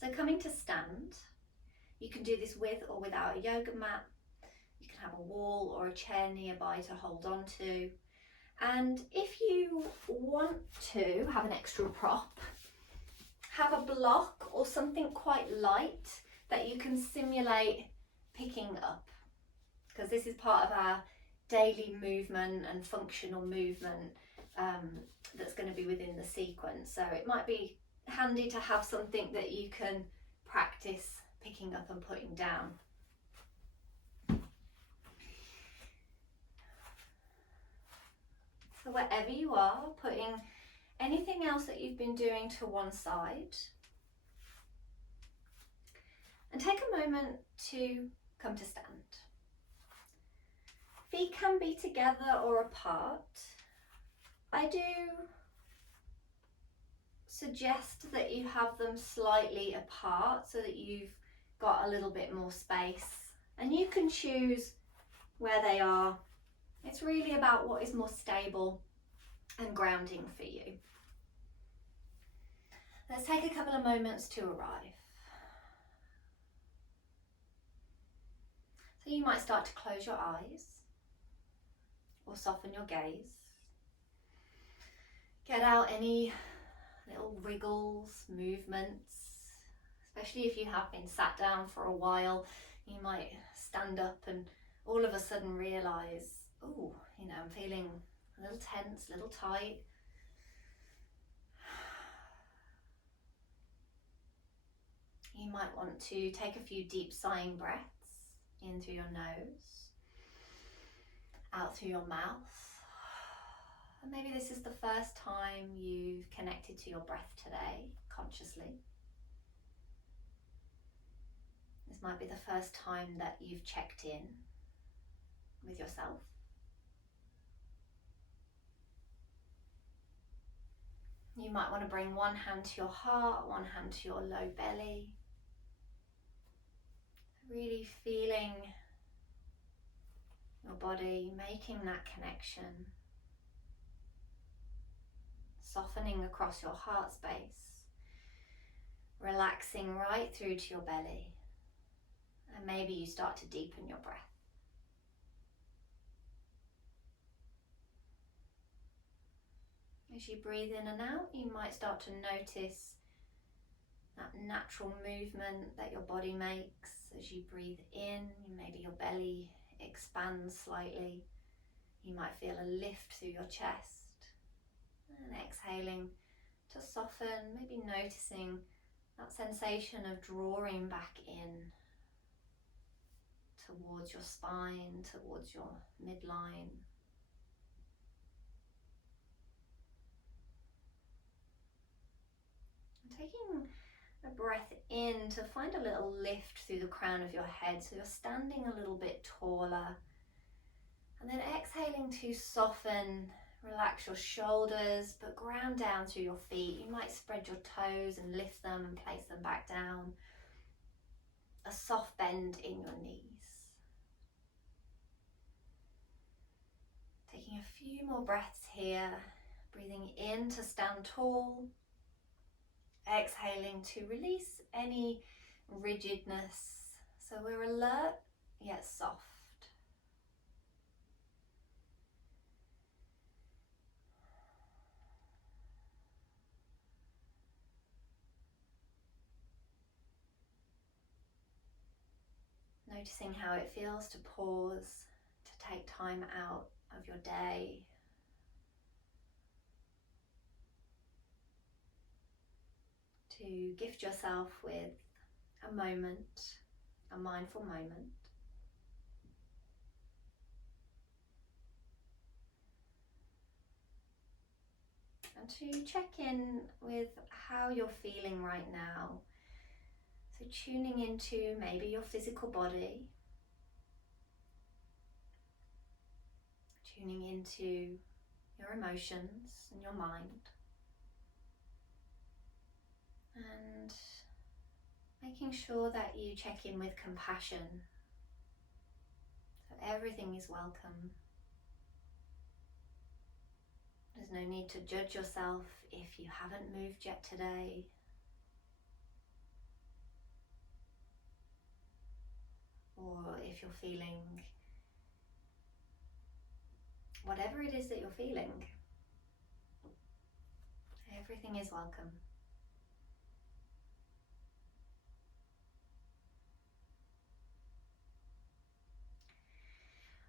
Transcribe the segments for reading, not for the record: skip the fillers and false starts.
So coming to stand, you can do this with or without a yoga mat. You can have a wall or a chair nearby to hold on to. And if you want to have an extra prop, have a block or something quite light that you can simulate picking up, because this is part of our daily movement and functional movement that's going to be within the sequence. So it might be handy to have something that you can practice picking up and putting down. So wherever you are, putting anything else that you've been doing to one side, and take a moment to come to stand. Feet can be together or apart. I do suggest that you have them slightly apart so that you've got a little bit more space, and you can choose where they are. It's really about what is more stable and grounding for you. Let's take a couple of moments to arrive. So you might start to close your eyes or soften your gaze. Get out any little wriggles, movements, especially if you have been sat down for a while. You might stand up and all of a sudden realise, oh, I'm feeling a little tense, a little tight. You might want to take a few deep sighing breaths in through your nose, out through your mouth. And maybe this is the first time you've connected to your breath today, consciously. This might be the first time that you've checked in with yourself. You might want to bring one hand to your heart, one hand to your low belly. Really feeling your body, making that connection. Softening across your heart space. Relaxing right through to your belly. And maybe you start to deepen your breath. As you breathe in and out, you might start to notice that natural movement that your body makes as you breathe in. Maybe your belly expands slightly. You might feel a lift through your chest. And exhaling to soften, maybe noticing that sensation of drawing back in towards your spine, towards your midline. Taking a breath in to find a little lift through the crown of your head, so you're standing a little bit taller. And then exhaling to soften, relax your shoulders, but ground down through your feet. You might spread your toes and lift them and place them back down. A soft bend in your knees. Taking a few more breaths here, breathing in to stand tall. Exhaling to release any rigidness. So we're alert yet soft. Noticing how it feels to pause, to take time out of your day. To gift yourself with a moment, a mindful moment. And to check in with how you're feeling right now. So tuning into maybe your physical body. Tuning into your emotions and your mind. And making sure that you check in with compassion. So everything is welcome. There's no need to judge yourself if you haven't moved yet today. you're feeling whatever it is that you're feeling. Everything is welcome.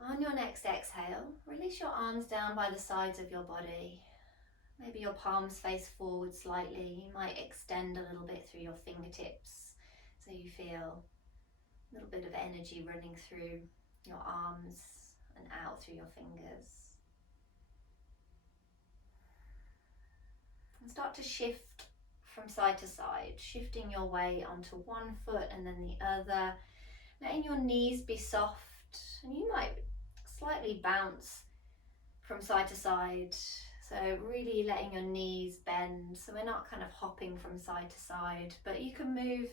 On your next exhale, release your arms down by the sides of your body. Maybe your palms face forward slightly. You might extend a little bit through your fingertips so you feel a little bit of energy running through your arms and out through your fingers. And start to shift from side to side, shifting your weight onto one foot and then the other, letting your knees be soft, and you might slightly bounce from side to side. So really letting your knees bend, so we're not kind of hopping from side to side, but you can move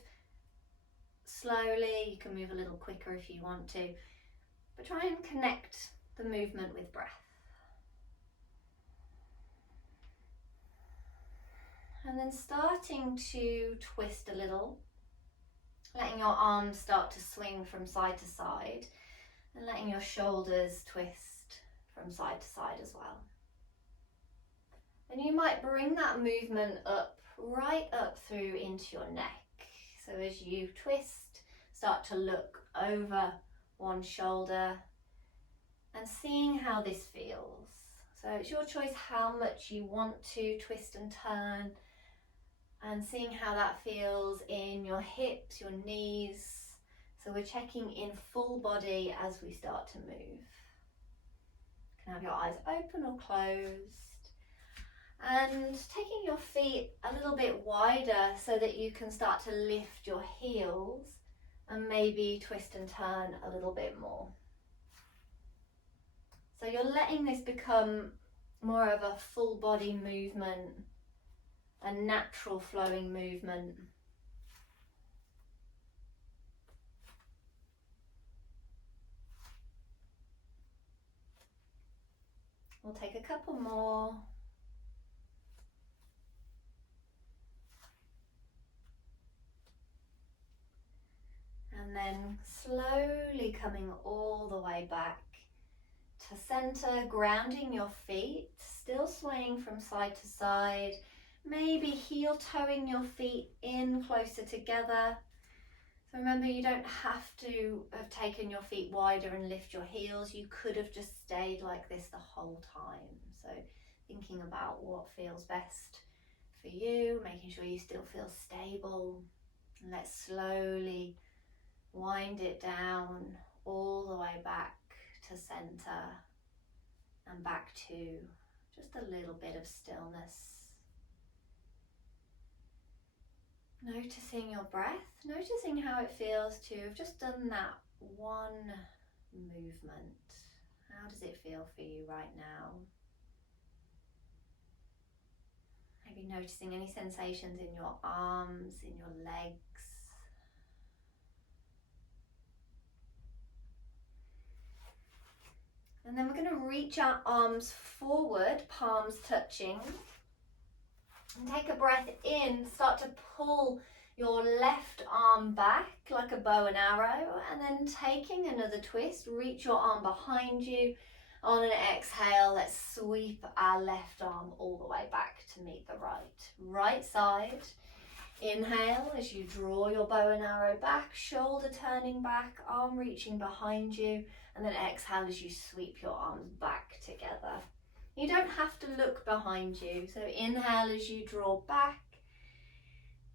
slowly, you can move a little quicker if you want to, but try and connect the movement with breath. And then starting to twist a little, letting your arms start to swing from side to side, and letting your shoulders twist from side to side as well. And you might bring that movement up, right up through into your neck. So as you twist, start to look over one shoulder and seeing how this feels. So it's your choice how much you want to twist and turn, and seeing how that feels in your hips, your knees. So we're checking in full body as we start to move. You can have your eyes open or closed. And taking your feet a little bit wider so that you can start to lift your heels and maybe twist and turn a little bit more. So you're letting this become more of a full body movement, a natural flowing movement. We'll take a couple more. And then slowly coming all the way back to center, grounding your feet, still swaying from side to side, maybe heel toeing your feet in closer together. So remember, you don't have to have taken your feet wider and lift your heels. You could have just stayed like this the whole time. So thinking about what feels best for you, making sure you still feel stable. And let's slowly wind it down all the way back to center and back to just a little bit of stillness. Noticing your breath, noticing how it feels to have just done that one movement. How does it feel for you right now? Maybe noticing any sensations in your arms, in your legs. And then we're going to reach our arms forward, palms touching. And take a breath in, start to pull your left arm back like a bow and arrow, and then taking another twist, reach your arm behind you. On an exhale, let's sweep our left arm all the way back to meet the right. Right side. Inhale as you draw your bow and arrow back, shoulder turning back, arm reaching behind you, and then exhale as you sweep your arms back together. You don't have to look behind you, so inhale as you draw back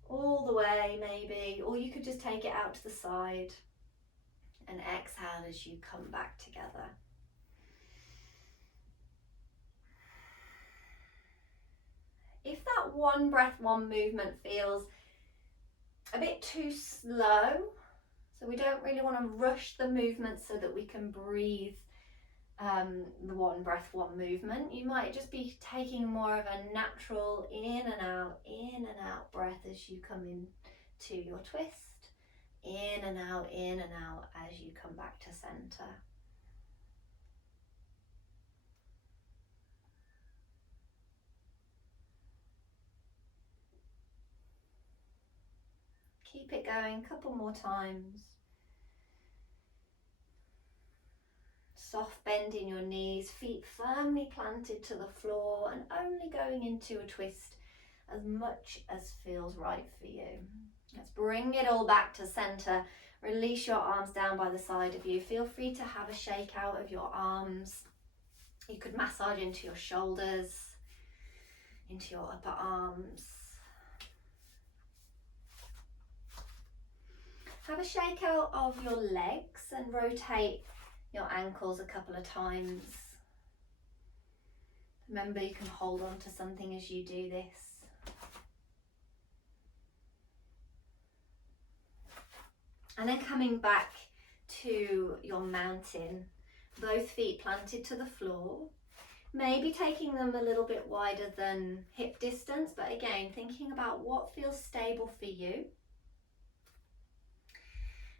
all the way maybe, or you could just take it out to the side, and exhale as you come back together. If that one breath, one movement feels a bit too slow, so we don't really want to rush the movement so that we can breathe the one breath, one movement, you might just be taking more of a natural in and out breath as you come in to your twist, in and out as you come back to center. Keep it going, a couple more times. soft bend in your knees, feet firmly planted to the floor and only going into a twist as much as feels right for you. Let's bring it all back to center. Release your arms down by the side of you. Feel free to have a shake out of your arms. You could massage into your shoulders, into your upper arms. Have a shake out of your legs and rotate your ankles a couple of times. Remember, you can hold on to something as you do this. And then coming back to your mountain, both feet planted to the floor, maybe taking them a little bit wider than hip distance, but again, thinking about what feels stable for you.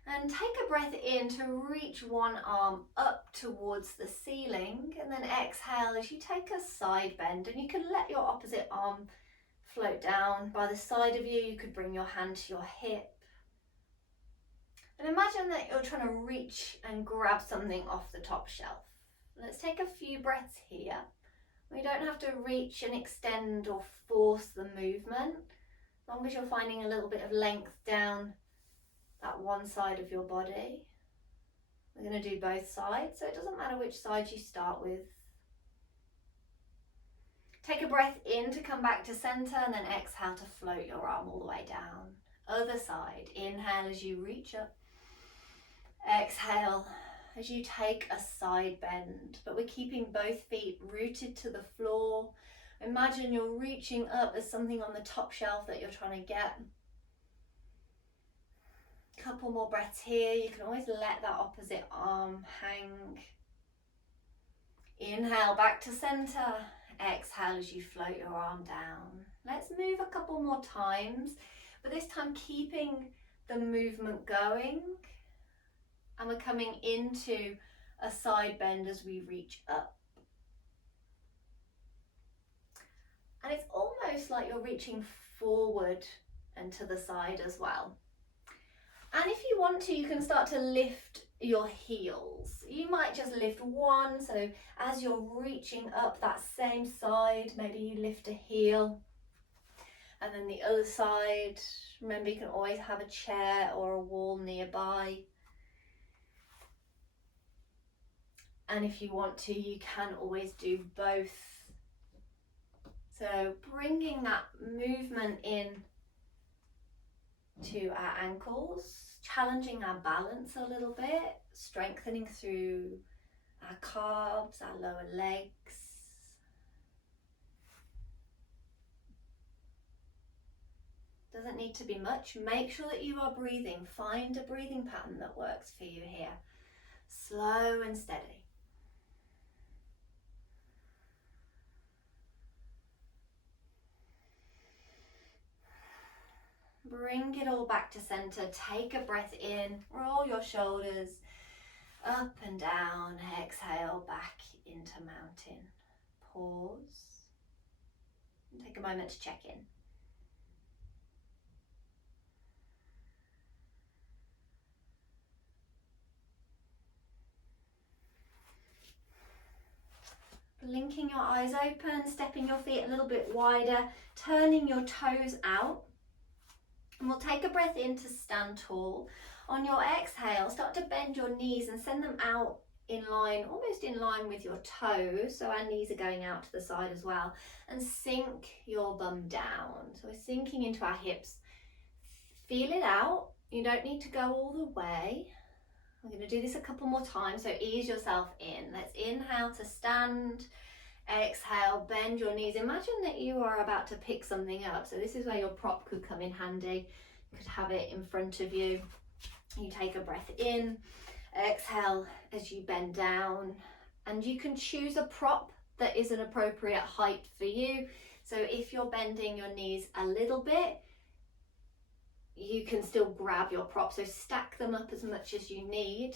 And take a breath in to reach one arm up towards the ceiling, and then exhale as you take a side bend, and you can let your opposite arm float down by the side of you. You could bring your hand to your hip. And imagine that you're trying to reach and grab something off the top shelf. Let's take a few breaths here. We don't have to reach and extend or force the movement, as long as you're finding a little bit of length down that one side of your body. We're going to do both sides, so it doesn't matter which side you start with. Take a breath in to come back to center, and then exhale to float your arm all the way down. Other side. Inhale as you reach up. Exhale as you take a side bend, but we're keeping both feet rooted to the floor. Imagine you're reaching up. There's something on the top shelf that you're trying to get. Couple more breaths here. You can always let that opposite arm hang. Inhale back to center. Exhale as you float your arm down. Let's move a couple more times, but this time keeping the movement going. And we're coming into a side bend as we reach up. And it's almost like you're reaching forward and to the side as well. And if you want to, you can start to lift your heels. You might just lift one, so as you're reaching up that same side, maybe you lift a heel. And then the other side, remember you can always have a chair or a wall nearby. And if you want to, you can always do both. So bringing that movement in to our ankles, challenging our balance a little bit, strengthening through our calves, our lower legs. Doesn't need to be much. Make sure that you are breathing. Find a breathing pattern that works for you here. Slow and steady. Bring it all back to center. Take a breath in. Roll your shoulders up and down. Exhale back into mountain. Pause. And take a moment to check in. Blinking your eyes open, stepping your feet a little bit wider, turning your toes out. And we'll take a breath in to stand tall. On your exhale, start to bend your knees and send them out in line, almost in line with your toes. So our knees are going out to the side as well. And sink your bum down. So we're sinking into our hips. Feel it out. You don't need to go all the way. We're going to do this a couple more times, so ease yourself in. Let's inhale to stand. Exhale, bend your knees. Imagine that you are about to pick something up. So this is where your prop could come in handy. You could have it in front of you. You take a breath in. Exhale as you bend down. And you can choose a prop that is an appropriate height for you. So if you're bending your knees a little bit, you can still grab your prop. So stack them up as much as you need.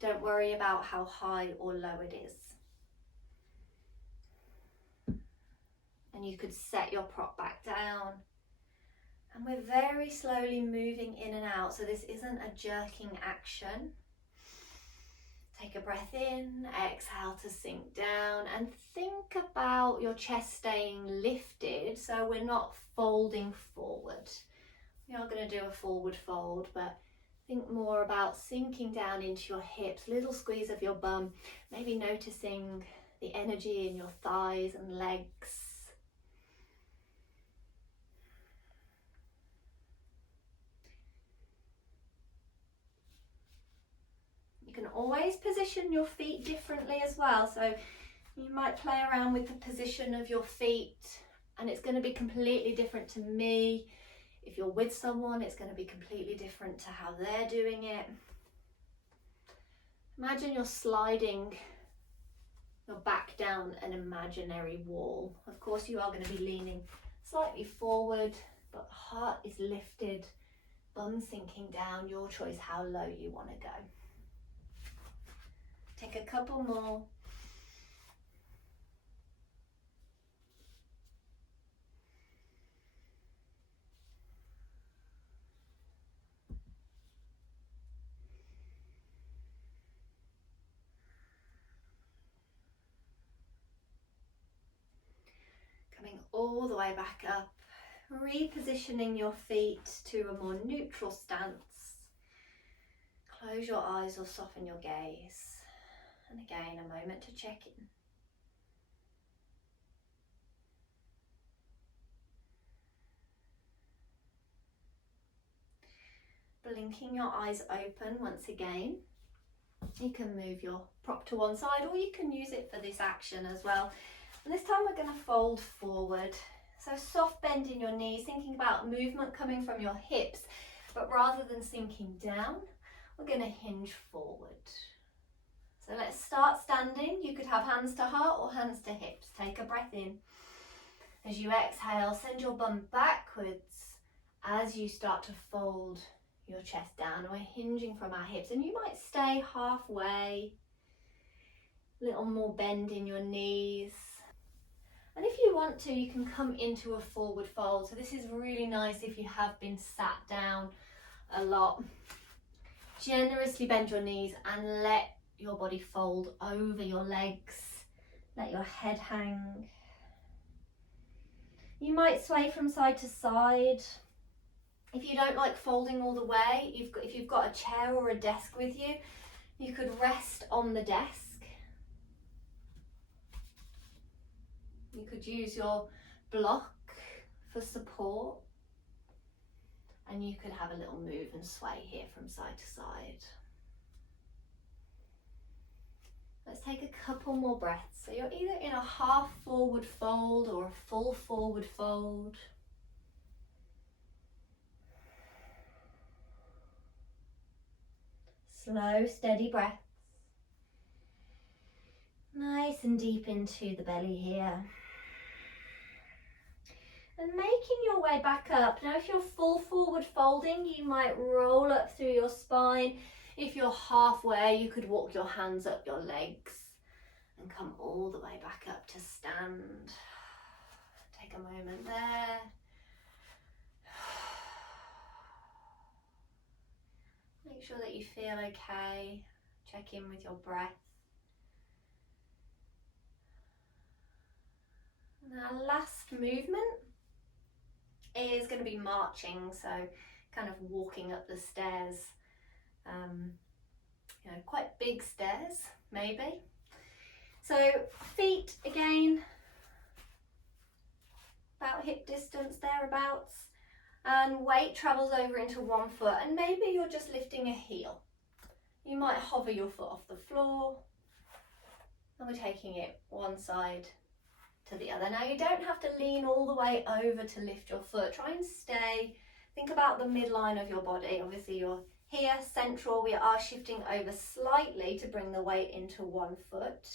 Don't worry about how high or low it is. And you could set your prop back down. And we're very slowly moving in and out. So this isn't a jerking action. Take a breath in, exhale to sink down, and think about your chest staying lifted so we're not folding forward. We are going to do a forward fold, but think more about sinking down into your hips, little squeeze of your bum, maybe noticing the energy in your thighs and legs. You can always position your feet differently as well, so you might play around with the position of your feet, and it's going to be completely different to me. If you're with someone, it's going to be completely different to how they're doing it. Imagine you're sliding your back down an imaginary wall. Of course, you are going to be leaning slightly forward, but heart is lifted, bum sinking down, your choice how low you want to go. Take a couple more. Coming all the way back up, repositioning your feet to a more neutral stance. Close your eyes or soften your gaze. And again, a moment to check in. Blinking your eyes open once again. You can move your prop to one side, or you can use it for this action as well. And this time we're going to fold forward. So soft bend in your knees, thinking about movement coming from your hips, but rather than sinking down, we're going to hinge forward. So let's start standing. You could have hands to heart or hands to hips. Take a breath in. As you exhale, send your bum backwards as you start to fold your chest down. We're hinging from our hips, and you might stay halfway. A little more bend in your knees. And if you want to, you can come into a forward fold. So this is really nice if you have been sat down a lot. Generously bend your knees and let your body fold over your legs. Let your head hang. You might sway from side to side. If you don't like folding all the way, if you've got a chair or a desk with you, you could rest on the desk. You could use your block for support, and you could have a little move and sway here from side to side. Let's take a couple more breaths. So you're either in a half forward fold or a full forward fold. Slow, steady breaths. Nice and deep into the belly here. And making your way back up. Now if you're full forward folding, you might roll up through your spine. If you're halfway, you could walk your hands up your legs and come all the way back up to stand. Take a moment there. Make sure that you feel okay. Check in with your breath. And our last movement is going to be marching, so kind of walking up the stairs. Quite big stairs, maybe. So feet again, about hip distance thereabouts, and weight travels over into one foot, and maybe you're just lifting a heel. You might hover your foot off the floor, and we're taking it one side to the other. Now you don't have to lean all the way over to lift your foot. Try and stay, think about the midline of your body. Obviously you're here, central. We are shifting over slightly to bring the weight into one foot.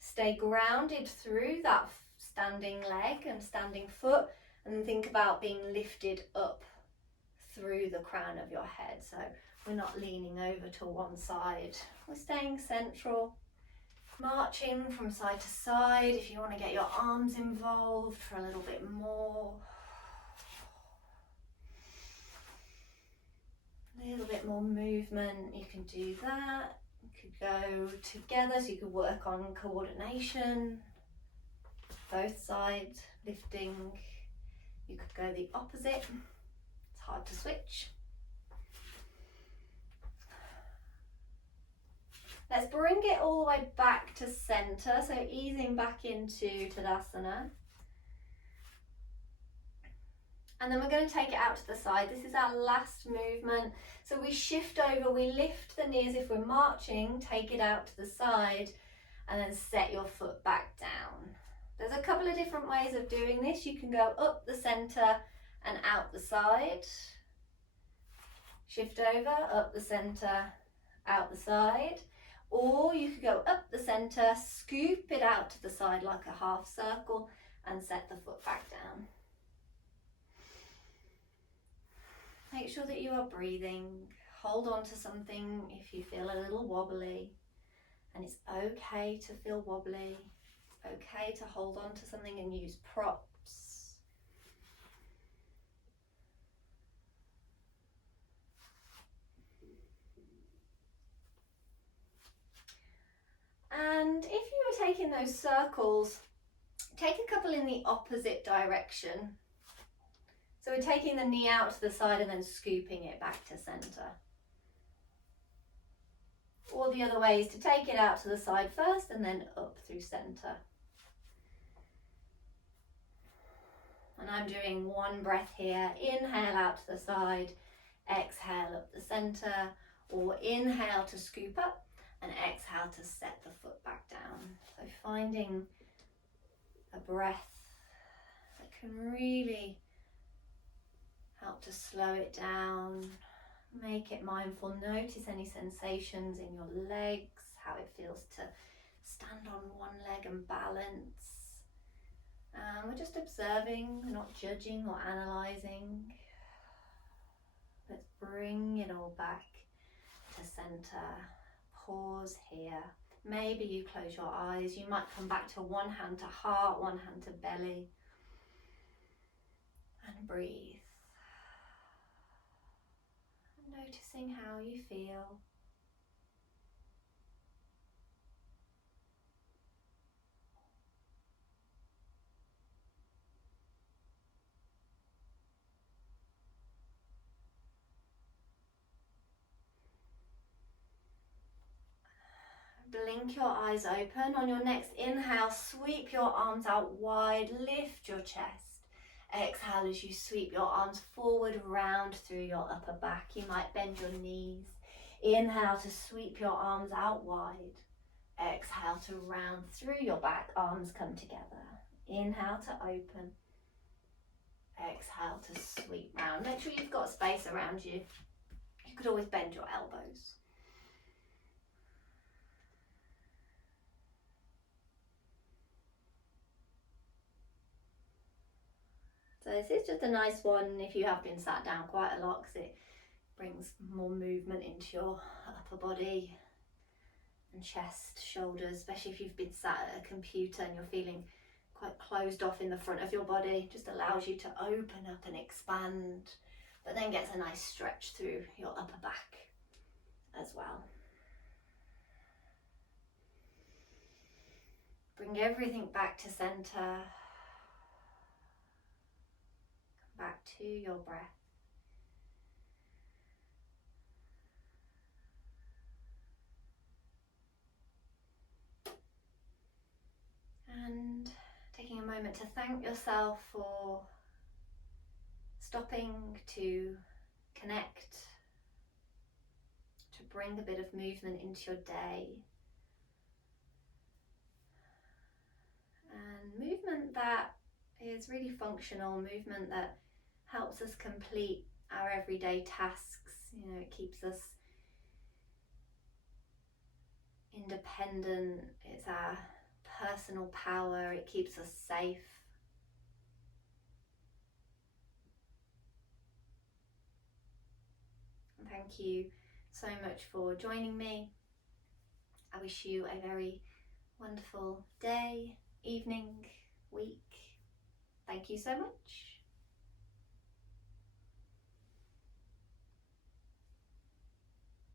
Stay grounded through that standing leg and standing foot, and then think about being lifted up through the crown of your head. So we're not leaning over to one side. We're staying central. Marching from side to side. If you want to get your arms involved for a little bit more. A little bit more movement, you can do that. You could go together, so you could work on coordination, both sides, lifting. You could go the opposite. It's hard to switch. Let's bring it all the way back to center, so easing back into Tadasana. And then we're going to take it out to the side. This is our last movement. So we shift over, we lift the knee as if we're marching, take it out to the side, and then set your foot back down. There's a couple of different ways of doing this. You can go up the center and out the side. Shift over, up the center, out the side. Or you could go up the center, scoop it out to the side like a half circle, and set the foot back down. Make sure that you are breathing. Hold on to something if you feel a little wobbly. And it's okay to feel wobbly. It's okay to hold on to something and use props. And if you were taking those circles, take a couple in the opposite direction. So we're taking the knee out to the side and then scooping it back to center. Or the other way is to take it out to the side first and then up through center. And I'm doing one breath here. Inhale out to the side, exhale up the center, or inhale to scoop up and exhale to set the foot back down. So finding a breath that can really help to slow it down, make it mindful. Notice any sensations in your legs, how it feels to stand on one leg and balance. We're just observing, we're not judging or analysing. Let's bring it all back to centre. Pause here. Maybe you close your eyes. You might come back to one hand to heart, one hand to belly. And breathe. Noticing how you feel. Blink your eyes open. On your next inhale, sweep your arms out wide, lift your chest. Exhale as you sweep your arms forward, round through your upper back. You might bend your knees. Inhale to sweep your arms out wide. Exhale to round through your back, arms come together. Inhale to open. Exhale to sweep round. Make sure you've got space around you. You could always bend your elbows. So this is just a nice one if you have been sat down quite a lot, because it brings more movement into your upper body and chest, shoulders, especially if you've been sat at a computer and you're feeling quite closed off in the front of your body. Just allows you to open up and expand, but then gets a nice stretch through your upper back as well. Bring everything back to center. Back to your breath. And taking a moment to thank yourself for stopping to connect, to bring a bit of movement into your day. And movement that is really functional, movement that helps us complete our everyday tasks. You know, it keeps us independent, it's our personal power, it keeps us safe. And thank you so much for joining me. I wish you a very wonderful day, evening, week. Thank you so much.